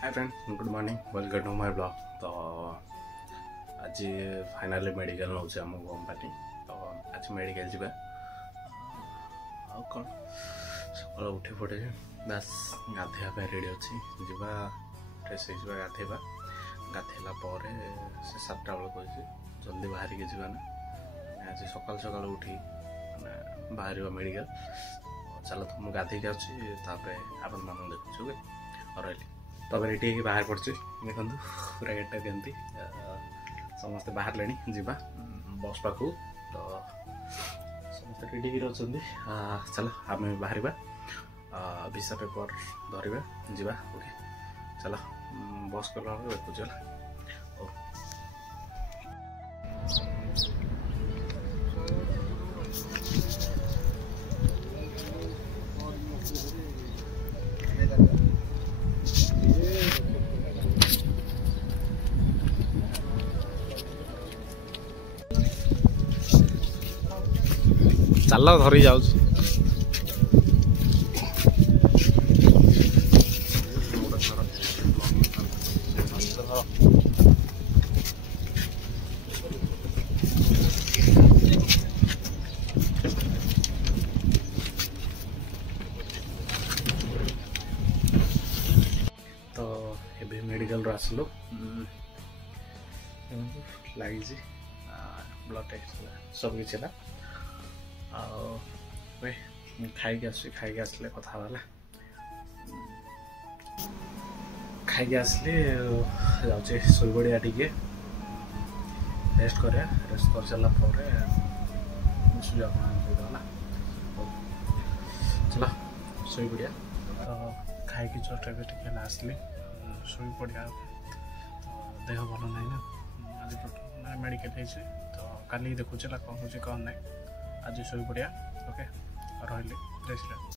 Hi friend, good morning, welcome to my blog. तो आज finally medical नौ आम company. तो आज मेडिकल जावा कौन सकाल उठी पड़े बास गाधेवा रेडी अच्छी जा फ्रेश हो गाधेवा गाधेला से 7टा बेल कही जल्दी बाहर के जाना आज सकाल सकाल उठी बाहर मेडिकल। चलो तो मुझे गाधे अच्छी आपण मान देखु रही तब रेडी हो बाहर पड़ी देखो पूरा गेटा केमती समस्ते बाहर ले जीवा बस पाखु। तो समस्त रेडी अच्छा चलो आम बाहर भिसा पेपर धरवा जीवा। ओके चलो बस कला देखु चल चल धरी जाऊ तो ये मेडिकल आसलु लगी ब्लड टेस्ट सब किसी खाई आसले कथा खाई आसले जाऊे शोबड़िया टे रेस्ट कर सारापर चलो शोबड़िया। तो खाई जस्ट ए आसली शो पड़ा तो देह भल ना आज मेडिकल तो काली देखुचे कौन हो कौन ना आज शो पड़ा। ओके रही।